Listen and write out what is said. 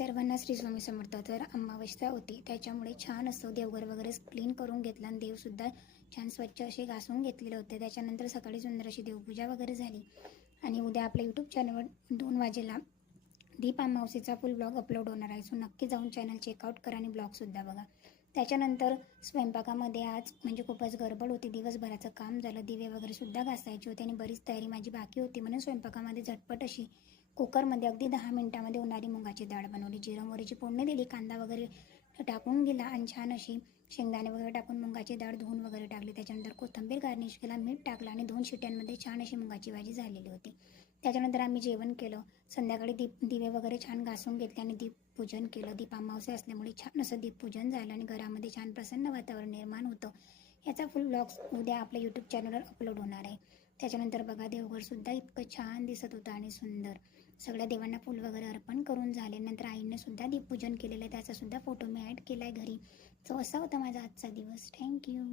सर्वांना श्री स्वामी समर्थ. तर अमावस्या होती त्याच्यामुळे छान असं देवघर वगैरे क्लीन करून घेतलं आणि देवसुद्धा छान स्वच्छ असे घासून घेतलेले होते. त्याच्यानंतर सकाळी सुंदर अशी देवपूजा वगैरे झाली आणि उद्या आपल्या यूट्यूब चॅनलवर 2 वाजेला दीप अमावस्येचा फुल ब्लॉग अपलोड होणार आहे. सो नक्की जाऊन चॅनल चेकआउट करा आणि ब्लॉगसुद्धा बघा. त्याच्यानंतर स्वयंपाकामध्ये आज म्हणजे खूपच गडबड होती. दिवसभराचं काम झालं, दिवे वगैरे सुद्धा घासायचे होते आणि बरीच तयारी माझी बाकी होती. म्हणून स्वयंपाकामध्ये झटपट अशी कुकरमध्ये अगदी 10 मिनिटामध्ये होणारी मुगाची डाळ बनवली. जिरं मोहरीची फोडणी दिली, कांदा वगैरे टाकून गेला आणि छान अशी शेंगदाणे वगैरे टाकून मुगाची डाळ धुवून वगैरे टाकली. त्याच्यानंतर कोथिंबीर गार्निश केला, मीठ टाकलं आणि 2 शिट्यांमध्ये छान अशी मुगाची भाजी झालेली होती. त्याच्यानंतर आम्ही जेवण केलं. संध्याकाळी दिवे वगैरे छान घासून घेतले आणि दीपपूजन केलं. दीप अमावस्या असल्यामुळे छान असं दीपपूजन झालं आणि घरामध्ये छान प्रसन्न वातावरण निर्माण होतं. याचा फुल ब्लॉग उद्या आपल्या यूट्यूब चॅनलवर अपलोड होणार आहे. त्याच्यानंतर बघा देवघरसुद्धा इतकं छान दिसत होतं आणि सुंदर. सगळ्या देवांना फुल वगैरे अर्पण करून झाले. नंतर आईने सुद्धा दीपपूजन केलेलं आहे, त्याचा सुद्धा फोटो मी ॲड केला आहे घरी. सो असा होता माझा आजचा दिवस. थँक्यू.